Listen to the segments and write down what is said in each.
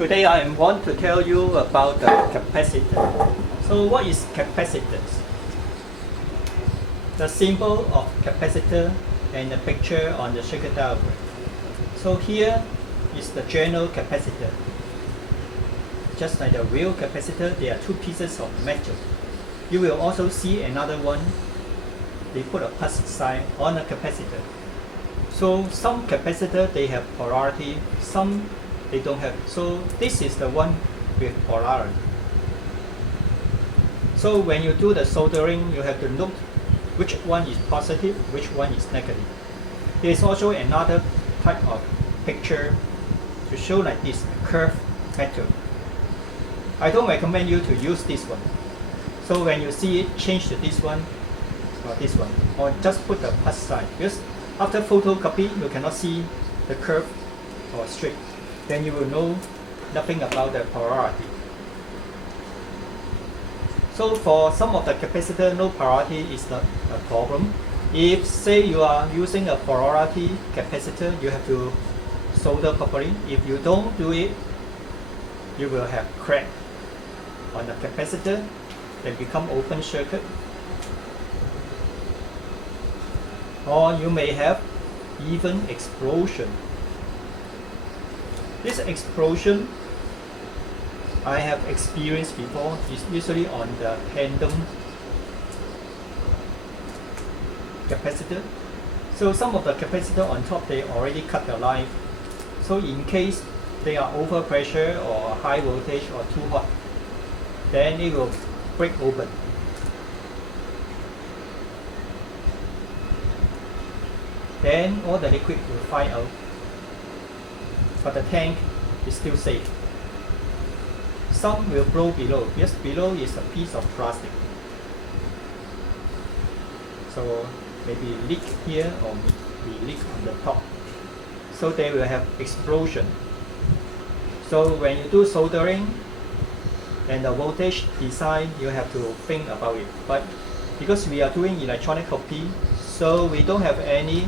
Today I want to tell you about the capacitor. So what is capacitors? The symbol of capacitor and the picture on the circuit diagram. So here is the general capacitor. Just like the real capacitor, there are two pieces of metal. You will also see another one. They put a plus sign on a capacitor. So some capacitor they have polarity, some they don't have. So this is the one with polarity. So when you do the soldering, you have to note which one is positive, which one is negative. There is also another type of picture to show like this, curved metal. I don't recommend you to use this one. So when you see it, change to this one or this one, or just put the plus sign. Because after photocopy, you cannot see the curve or straight. Then you will know nothing about the polarity. So for some of the capacitor, no polarity is not a problem. If say you are using a polarity capacitor, you have to solder properly. If you don't do it, you will have crack on the capacitor, then become open circuit. Or you may have even explosion. This explosion I have experienced before is usually on the tandem capacitor. So some of the capacitor on top they already cut the line. So in case they are over pressure or high voltage or too hot, then it will break open. Then all the liquid will fly out. But the tank is still safe. Some will blow below. Yes, below is a piece of plastic. So maybe leak here or maybe leak on the top. So they will have explosion. So when you do soldering and the voltage design, you have to think about it. But because we are doing electronic copy, so we don't have any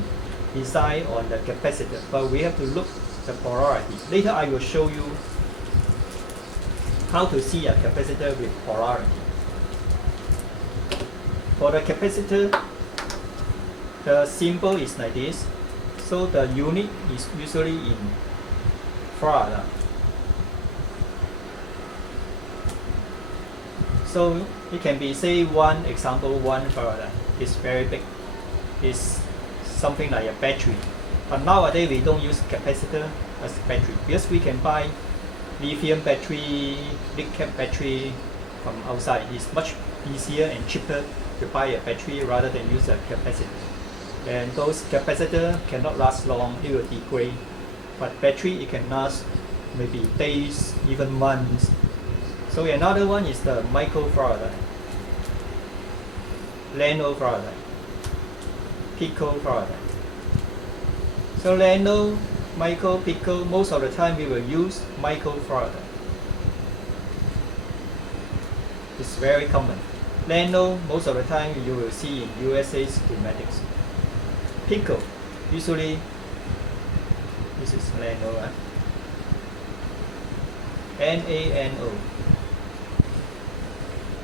design on the capacitor, but we have to look the polarity. Later I will show you how to see a capacitor with polarity. For the capacitor, the symbol is like this. So the unit is usually in farad. So it can be, say, one example, 1 farad. It's very big. It's something like a battery. But nowadays we don't use capacitor as battery because we can buy lithium battery, nickel battery from outside. It's much easier and cheaper to buy a battery rather than use a capacitor. And those capacitor cannot last long, it will degrade. But battery, it can last maybe days, even months. So another one is the microfarad, nanofarad, picofarad. So nano, micro, pico, most of the time we will use microfarad. It's very common. Nano, most of the time you will see in USA schematics. Pico, usually this is nano, N-A-N-O.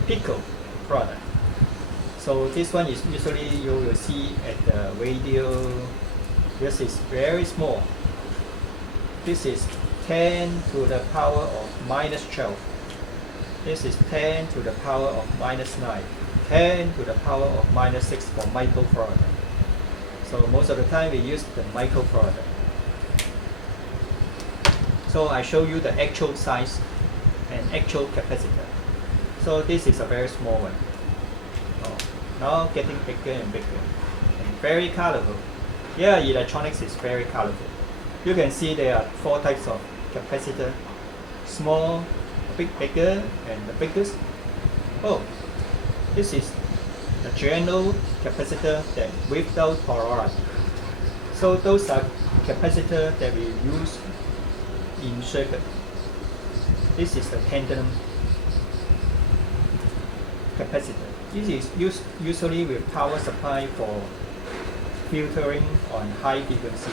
Pico product. So this one is usually you will see at the radio. This is very small. This is 10 to the power of minus 12. This is 10 to the power of minus 9. 10 to the power of minus 6 for microfarad. So most of the time we use the microfarad. So I show you the actual size and actual capacitor. So this is a very small one. Now getting bigger and bigger and very colorful. Yeah, electronics is very colorful. You can see there are 4 types of capacitor. Small, a bit bigger, and the biggest. Oh, this is the general capacitor that without polarity. So those are capacitor that we use in circuit. This is the tandem capacitor. This is used usually with power supply for filtering on high frequency.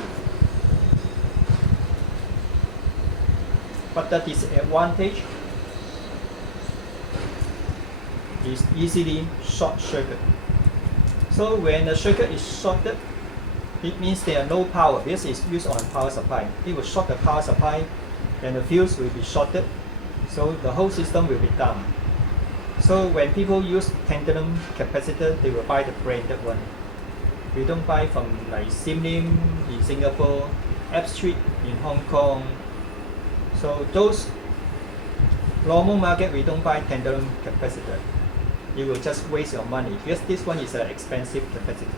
But the disadvantage is easily short circuit. So when the circuit is shorted, it means there are no power. This is used on power supply. It will short the power supply, then the fuse will be shorted, so the whole system will be down. So when people use tantalum capacitor, they will buy the branded one. We don't buy from like Simlim in Singapore, App Street in Hong Kong. So those normal market, we don't buy tantalum capacitor. You will just waste your money because this one is an expensive capacitor.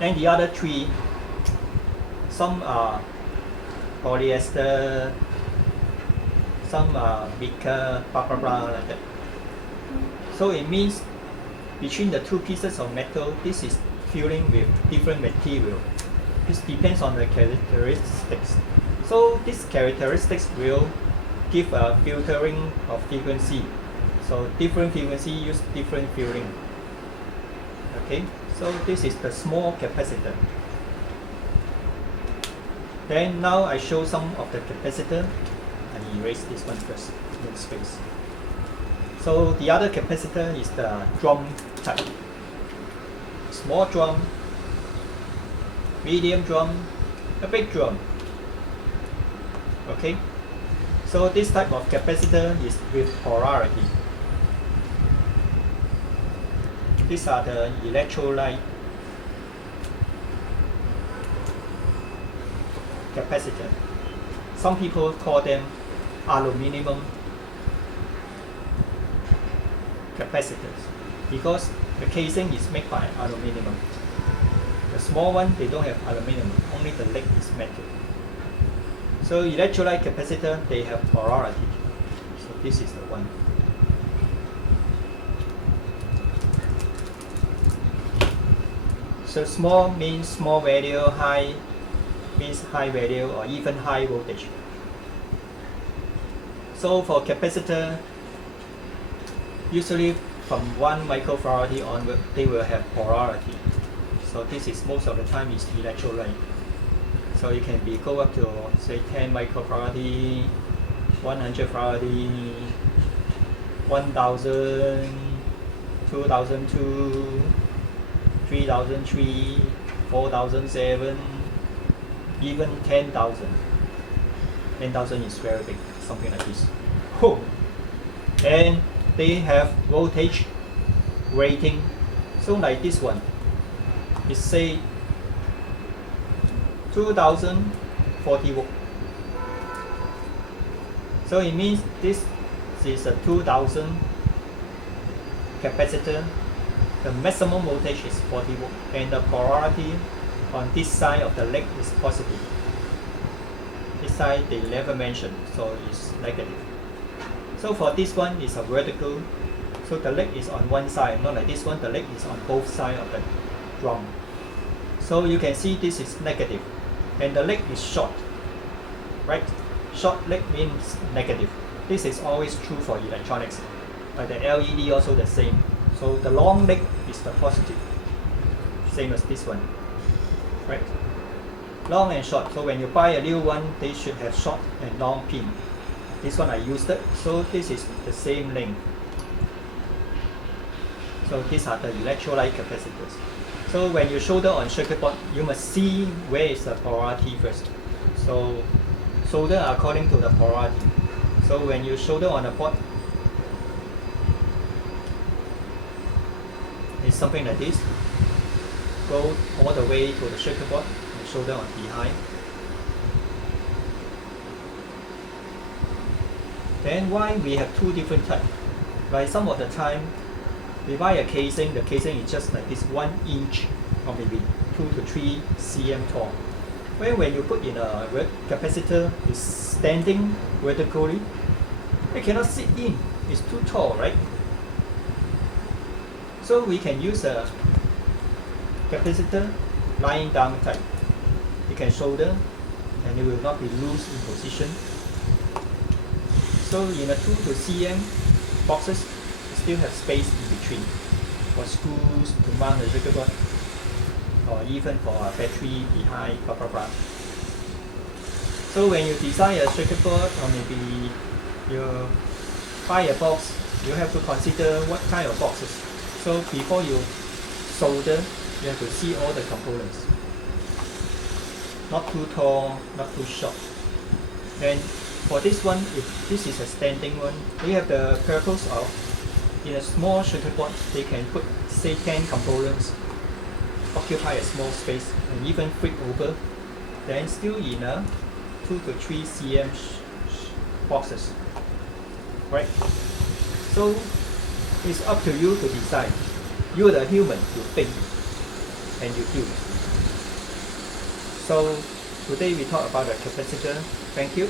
And the other three, some are polyester, some are mica, blah blah blah like that. So it means between the two pieces of metal, this is filling with different material. This depends on the characteristics. So these characteristics will give a filtering of frequency. So different frequency use different filling. Okay, so this is the small capacitor. Then now I show some of the capacitor. And erase this one first in space. So the other capacitor is the drum type. Small drum, medium drum, a big drum. Okay, so this type of capacitor is with polarity. These are the electrolyte capacitor. Some people call them aluminum capacitors because the casing is made by aluminum. The small one, they don't have aluminum, only the leg is metal. So electrolyte capacitor, they have polarity. So this is the one. So small means small value, high means high value or even high voltage. So for capacitor, usually from 1 microfarad onward, they will have polarity. So this is most of the time is electrolyte. So it can be go up to say 10 microfarad, 100 farad, 1000, 2002, 3003, 4007, even 10,000. 10,000 is very big, something like this. Oh. And they have voltage rating. So like this one, it say 2040 volt. So it means this is a 2000 capacitor. The maximum voltage is 40 volt, and the polarity on this side of the leg is positive. This side they never mentioned, so it's negative. So for this one is a vertical, so the leg is on one side, not like this one, the leg is on both sides of the drum. So you can see this is negative, and the leg is short, right? Short leg means negative. This is always true for electronics. Like the LED also the same. So the long leg is the positive, same as this one, right? Long and short. So when you buy a new one, they should have short and long pin. This one I used it, so this is the same length. So these are the electrolyte capacitors. So when you solder on circuit board, you must see where is the polarity first. So solder according to the polarity. So when you solder on a board, it's something like this. Go all the way to the circuit board and solder on behind. Then why we have two different types? Like some of the time, we buy a casing, the casing is just like this 1 inch or maybe 2 to 3 cm tall. When you put in a capacitor, it's standing vertically, it cannot sit in, it's too tall, right? So we can use a capacitor lying down type. You can solder and it will not be loose in position. So in a 2 to cm boxes, you still have space in between for screws to mount the circuit board, or even for a battery behind, blah blah blah. So when you design a circuit board, or maybe you buy a box, you have to consider what kind of boxes. So before you solder, you have to see all the components. Not too tall, not too short. And for this one, if this is a standing one, they have the purpose of, in a small circuit board, they can put, say, 10 components, occupy a small space, and even flip over, then still in a 2 to 3 cm boxes. Right? So it's up to you to decide. You're the human, you think, and you do. So today we talk about the capacitor. Thank you.